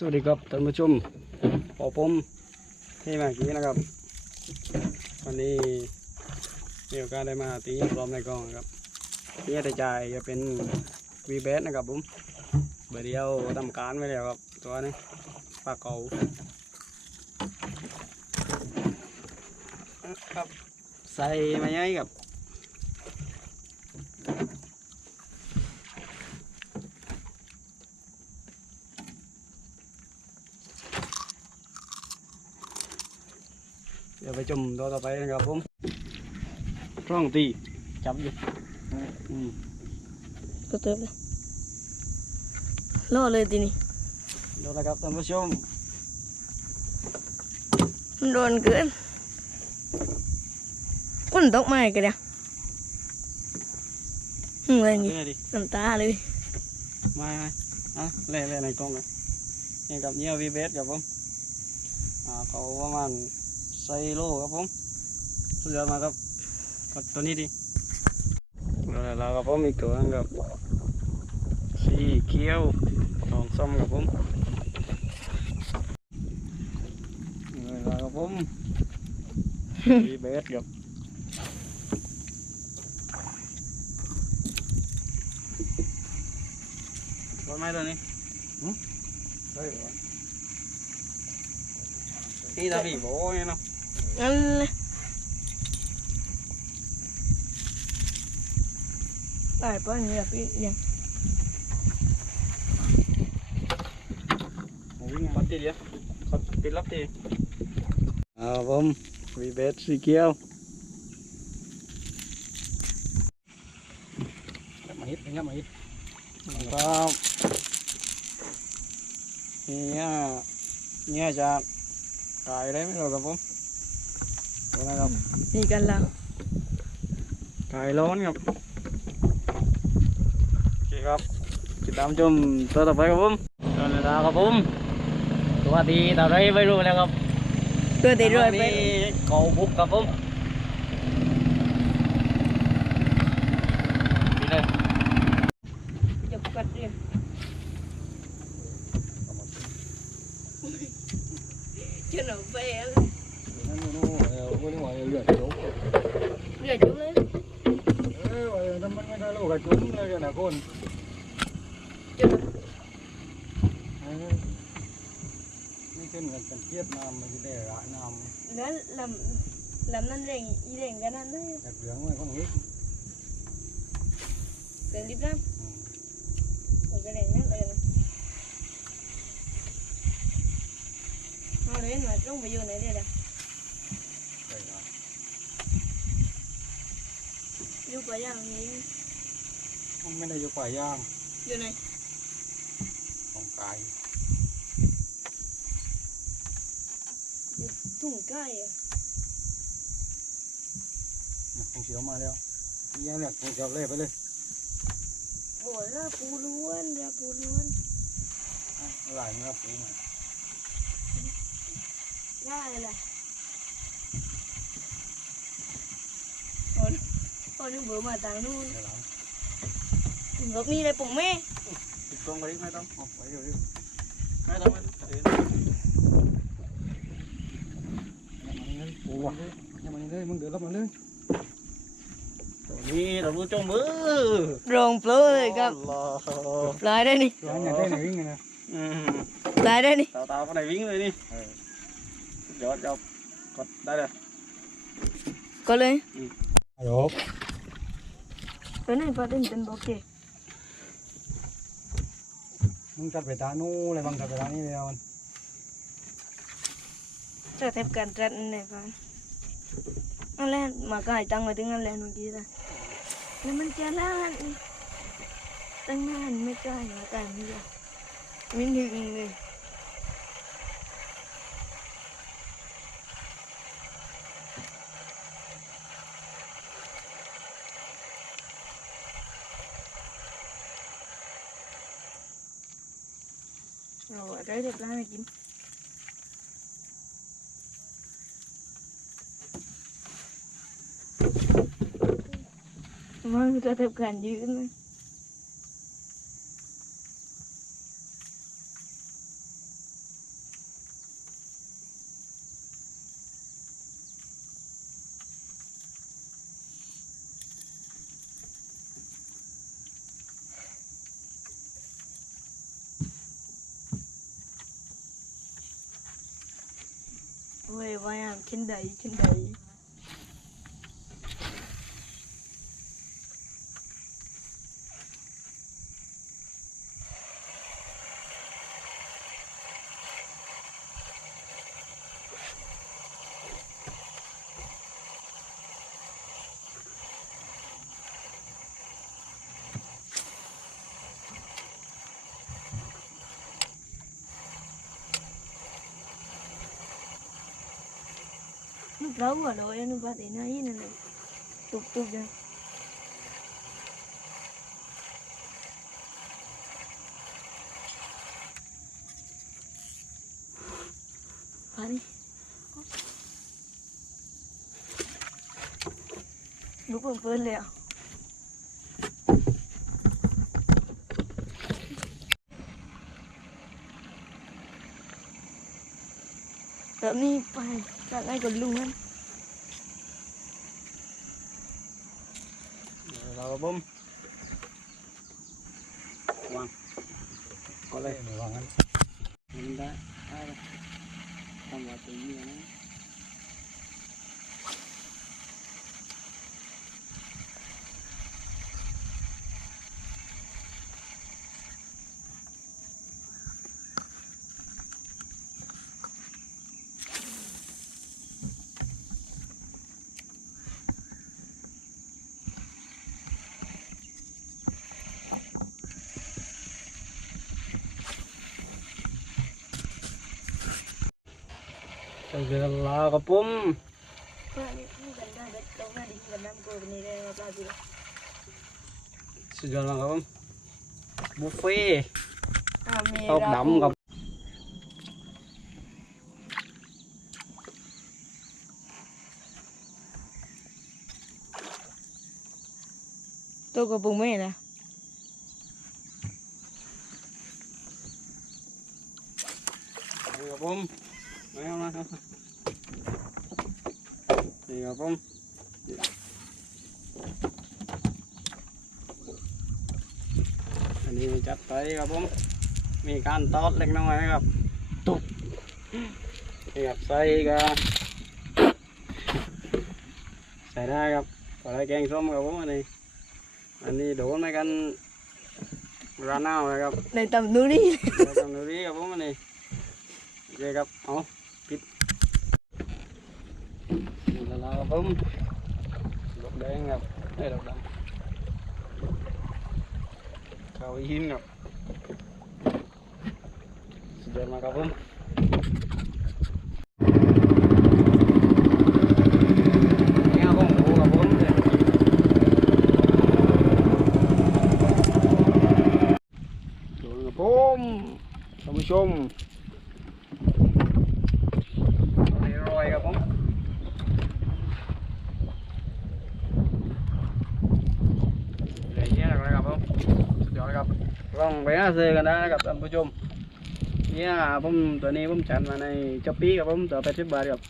สวัสดีครับท่านผู้ชมขอผมที่มากี้นะครับ วันนี้มีโอกาสได้มาตีพร้อมในกองครับนี่แต่ใจายจะเป็นวีเบสนะครับผมเบอร์เดียวทำการไว้แล้วครับ ตัวนี้ปลาเก๋าครับใส่มาย้ายครับ ดี๋ยวไปชมตัวต่อไปนะครับผมร่องตีจับอยู่อืมก็เติมเลยล่อเลยทีนี้เดี๋ยวนะครับท่านผู้ชมมันโดนเกินก้นตกไม้กันเดียวอืมอะไรนี่เล่ดิน้ำตาเลยไม่ไม่อะเล่เล่ในกล้องเลยนี่กับเนี้ยวีเบสครับผมอ่าเขาประมาณ ไซโลครับผมสุดยอดมากครับกับตัวนี้ดิแล้วเราครับผมอีกตัวนึงครับสีเขียวทองส้มครับผมแล้วครับผมวีเบสครับรถไหมตัวนี้เฮ้ยวะนี่ตาผีโบ้เนี่ยเนาะ งั้นเลยตายป้อนนี่แบบยังขับติดเยอะขับติดรับตีเอาผมวีเบสสีเขียวมาฮิตเป็นไงมาฮิตครับเนี่ยเนี่ยจะกายได้ไหมเราครับผมตัวนะครับนี่กันแล้วกายร้อนครับ โอเคครับ ติดตามชมตัวต่อไปครับผมตัวนี้ครับผม ตัวดีตอนไรไม่รู้นะครับ ตัวเด็ดรวยไปเกาบุกครับผมนี่เลยจะกัดเรียจะหนูไปอะไรเลือดจุ๊เลย จะหนูนี่ขึ้นกันเป็นเทียบน้ำมันจะได้ระน้ำแล้วลำลำนั่นเร่งอีเร่งกันนั่นเลยจ มันก็เร่งนั่นเลยนะเอาเลยมาตรงไปอยู่ไหนเลยล่ะอยู่ป่าย่างนี้มันไม่ได้อยู่ป่าย่างอยู่ไหนของกายทุ่งใกล้อะของเสียวมาแล้วนี่เนี่ยของเสียวเลยไปเลยโอ้ยเรือปูล้วนเรือปูล้วนหลายเนื้อปูมาง่ายเลยโอ้ยโอ้ยนึกเบื่อมาต่างนู่นเดี๋ยวหลัง รถนี่เลยปุ่งแม่ติดกล้องไปดิไม่ต้องเอาไว้อยู่ดิไม่ต้องไม่ต้องเดี๋ยวมันปูว่ะยังมันเลยมึงเดือดรับมันเลยตัวนี้เรารู้จง มือรองโปรเลยครับรอปลายได้นี่ร้านอย่างไปตาตาคนไหนวิ่งเลยนี่ยอดยอดกดได้เลยก็เลยยกตัวนี้ปลาเด่นเต็มโอเคมึงจัดไปตานู้เลยบังกัดไปตานี่เลยมันจะเทปกันจัดนี่ก่อนนั่นแหละมาก็ให้ตังไว้ถึงนั่นแหละเมื่อกี้นะแล้วมันจะล้านตั้งนานไม่กล้ามาแต่ไม่ได้ไม่ถึงเยเราได้เงินมันจะทำการยืนเลย à, เว้ยว่าอย่างเช่ นใดเช่ એનું પ્રભુ હલો એનું વાત એના એને ટૂંક ટૂંક જાય Honey. Đúng rồi, vừa lẹo. Tớ mi bài. Đợt này còn lung hơn เราก็บุ้มวางก็เลยไม่ว่างั้น มันได้ได้เลยทำว่าตีเงี้ยนะ ใส่เรือลาวกับปุ้ม Ini kan dah ada kau kan di dalam kau ni dia apa tu. สุดยอดมากครับผมบุฟเฟ่ต์ Ah, ตบดำกั บ Tôi có bụng mẹ nè. นี่ครับผมมาเอามาครับนี่ครับผมอันนี้จัดไปครับผม มีการตอดเล็กน้อยนะครับตุบนี่ครับใส่ก็ใส่ได้ครับใส่ได้แกงส้มครับผมอันนี้ อันนี้โดนไปกันร้านเน่านะครับ Này tầm núi đi. เดี๋ยวทำดูดีครับผมอันนี้โอเคครับเอาปิด นี่แล้วเราครับผมดอกแดงครับไอ้ยดอกดำข้าวหินครับสุดยอดมากครับผมนี่ครับผมโอ้ครับผมเนี่ยดูครับผมท่านผู้ชมอร่อยครับผมเดี๋ยวนี้นะครับผมสุดยอดครับ ลองไปหาซื้อกันได้นะครับท่านผู้ชมเนี่ยผมตัวนี้ผมจัดมาในจับปีครับผมตัวแปดสิบบาทครับ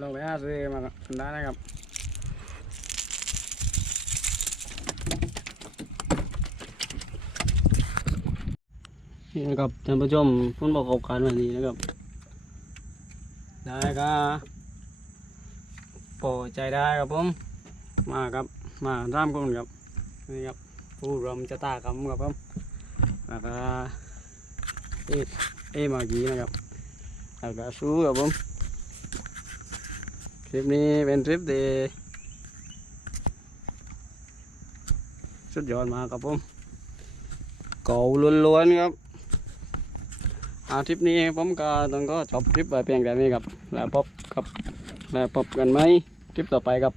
ลองไปหาซื้อมากันได้นะครับนี่นะครับท่านผู้ชมพุ่นประกอบการวันนี้นะครับ ได้ก็โปรดใจได้ครับผม มาครับ มาร่ามกันครับ นี่ครับ ผู้รำจะตากรรมครับผมแล้วก็เอเอมากีนะครับแล้วก็สู้ครับผมทริปนี้เป็นทริปที่สุดยอดมากครับผมเก่าล้วนๆครับอาทริปนี้ผมก็ต้องก็จบทริปไปเพียงแต่นี้ครับ แล้วพบกับแล้วพบกันไหมทริปต่อไปครับ